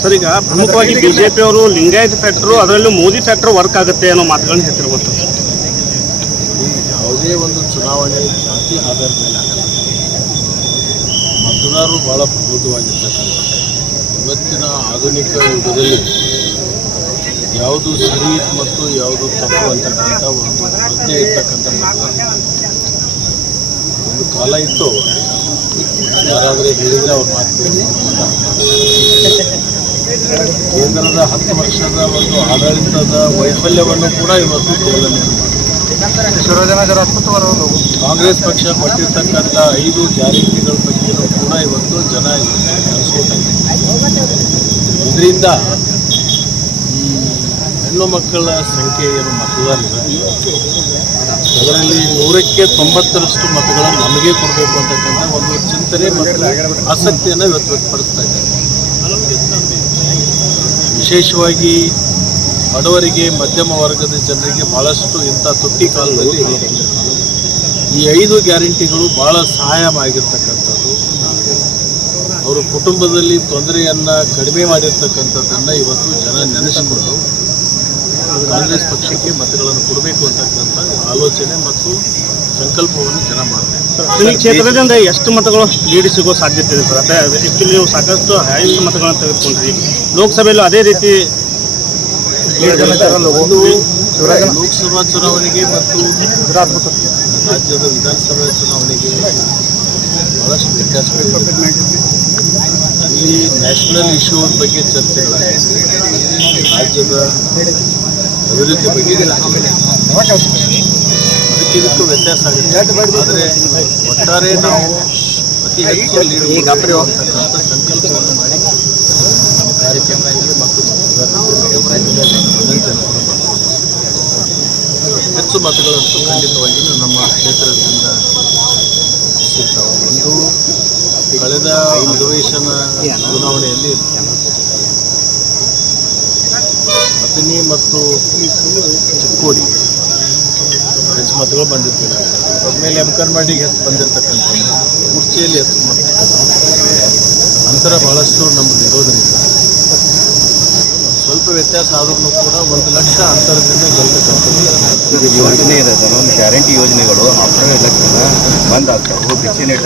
Sir, ಈಗ ಪ್ರಮುಖವಾಗಿ BJP ಅವರು, ಲಿಂಗಾಯತ್ ಫ್ಯಾಕ್ಟ್ರು, ಅದರಲ್ಲೂ ಮೋದಿ ಫ್ಯಾಕ್ಟರ್ ವರ್ಕ್ ಆಗುತ್ತೆ ಅನ್ನೋ ಮಾತುಗಳನ್ನ ಹೇಳ್ತಿರ್ಬೋದು. ಯಾವುದೇ ಒಂದು ಚುನಾವಣೆ ಜಾತಿ ಆಧಾರದ ಮೇಲೆ ಆಗಲ್ಲ. ಮತದಾರರು ಬಹಳ ಪ್ರಬುದ್ಧವಾಗಿರ್ತಕ್ಕಂಥ ಇವತ್ತಿನ ಆಧುನಿಕ ಯುಗದಲ್ಲಿ ಯಾವುದು ಸರಿ ಮತ್ತು ಯಾವುದು ತಪ್ಪು ಅಂತಕ್ಕಂಥ ಒಂದು ಪ್ರಜ್ಞೆ ಇರ್ತಕ್ಕಂಥ ಒಂದು ಕಾಲ ಇತ್ತು. ಯಾರಾದರೆ ಹೇಳಿದರೆ ಅವ್ರು ಮಾತು ಕೇಳ್ಕೊಂಡು ಕೇಂದ್ರದ ಹತ್ತು ವರ್ಷದ ಒಂದು ಆಡಳಿತದ ವೈಫಲ್ಯವನ್ನು ಕೂಡ ಇವತ್ತು ತುಲನೆ ಕಾಂಗ್ರೆಸ್ ಪಕ್ಷ ಕೊಟ್ಟಿರ್ತಕ್ಕಂಥ ಐದು ಗ್ಯಾರಂಟಿಗಳ ಬಗ್ಗೆಯೂ ಕೂಡ ಇವತ್ತು ಜನ ಇವತ್ತು ಇದರಿಂದ ಈ ಹೆಣ್ಣು ಮಕ್ಕಳ ಸಂಖ್ಯೆ ಏನು ಮತದಾರರಿದೆ? ಅದರಲ್ಲಿ ನೂರಕ್ಕೆ ತೊಂಬತ್ತರಷ್ಟು ಮತಗಳನ್ನು ನಮಗೆ ಕೊಡಬೇಕು ಅಂತಕ್ಕಂಥ ಒಂದು ಚಿಂತನೆ ಮತ್ತು ಆಸಕ್ತಿಯನ್ನು ಇವತ್ತು ವ್ಯಕ್ತಪಡಿಸ್ತಾ ಇದ್ದಾರೆ. ವಿಶೇಷವಾಗಿ ಬಡವರಿಗೆ ಮಧ್ಯಮ ವರ್ಗದ ಜನರಿಗೆ ಭಾಳಷ್ಟು ಇಂಥ ತುಟ್ಟಿ ಕಾಲದಲ್ಲಿ ಈ ಐದು ಗ್ಯಾರಂಟಿಗಳು ಭಾಳ ಸಹಾಯ ಆಗಿರ್ತಕ್ಕಂಥದ್ದು ಅವರ ಕುಟುಂಬದಲ್ಲಿ ತೊಂದರೆಯನ್ನು ಕಡಿಮೆ ಮಾಡಿರ್ತಕ್ಕಂಥದ್ದನ್ನು ಇವತ್ತು ಜನ ನೆನೆಸಿಕೊಂಡು ಕಾಂಗ್ರೆಸ್ ಪಕ್ಷಕ್ಕೆ ಮತಗಳನ್ನು ಕೊಡಬೇಕು ಅಂತಕ್ಕಂಥ ಆಲೋಚನೆ ಮತ್ತು ಸಂಕಲ್ಪವನ್ನು ಜನ ಮಾಡ್ತಾರೆ ಈ ಕ್ಷೇತ್ರದಿಂದ ಎಷ್ಟು ಮತಗಳು ಲೀಡ್ ಸಿಗೋ ಸಾಧ್ಯತೆ ಇದೆ ಸರ್? ಅದೇ ಆ್ಯಕ್ಚುಲಿ ನೀವು ಸಾಕಷ್ಟು ಹೈಯೆಸ್ಟ್ ಮತಗಳನ್ನು ತೆಗೆದುಕೊಂಡ್ರಿ ಲೋಕಸಭೆಯಲ್ಲೂ ಅದೇ ರೀತಿ ಒಂದು ಲೋಕಸಭಾ ಚುನಾವಣೆಗೆ ಮತ್ತು ರಾಜ್ಯದ ವಿಧಾನಸಭಾ ಚುನಾವಣೆಗೆ ಬಹಳಷ್ಟು ವ್ಯತ್ಯಾಸಗಳಿವೆ ಅಲ್ಲಿ ನ್ಯಾಷನಲ್ ಇಶ್ಯೂ ಬಗ್ಗೆ ಚರ್ಚೆಗಳಾಗಿದೆ ರಾಜ್ಯದ ಅಭಿವೃದ್ಧಿ ಬಗ್ಗೆ. ಅದಕ್ಕೆ ಇದಕ್ಕೂ ವ್ಯತ್ಯಾಸ ಆಗುತ್ತೆ. ಆದರೆ ಒಟ್ಟಾರೆ ನಾವು ಅತಿ ಹೆಚ್ಚು ಅಂತಕ್ಕಂಥ ಸಂಕಲ್ಪವನ್ನು ಮಾಡಿ ನಮ್ಮ ಕಾರ್ಯಕ್ರಮದಲ್ಲಿ ಮತ್ತು ಮತದಾರರಿಗೆ ವಿನಂತಿಯನ್ನು ಹೆಚ್ಚು ಮತಗಳಂತೂ ಖಂಡಿತವಾಗಿಯೂ ನಮ್ಮ ಕ್ಷೇತ್ರದಿಂದ ಸಿಗ್ತಾವೆ ಒಂದು ಕಳೆದ ಅಧಿವೇಶನ ಚುನಾವಣೆಯಲ್ಲಿ ಅತಿನಿ ಮತ್ತು ಚಿಕ್ಕೋಡಿ ಹೆಚ್ಚು ಮತಗಳು ಬಂದಿರ್ತೀವಿ ಆಮೇಲೆ ಎಮ್ಕರ್ಮಾಡಿಗೆ ಹೆಚ್ಚು ಬಂದಿರತಕ್ಕಂಥ ಕುರ್ಚಿಯಲ್ಲಿ ಹೆಚ್ಚು ಮತ ಅಂತರ ಬಹಳಷ್ಟು ನಮ್ಮದು ಇರೋದರಿಂದ ವ್ಯತ್ಯಾಸ ಆದ್ರೂ ಕೂಡ ಒಂದು ಲಕ್ಷ ಅಂತರದಿಂದ ಗೆಲ್ತಕ್ಕಂಥದ್ದು ಯೋಜನೆ ಇದೆ ಗ್ಯಾರಂಟಿ ಯೋಜನೆಗಳು ಆಫ್ಟರ್ ಎಲೆಕ್ಷನ್ ಬಂದಾಗ್ತವೆ. ಬಿಸಿ ನೀಟ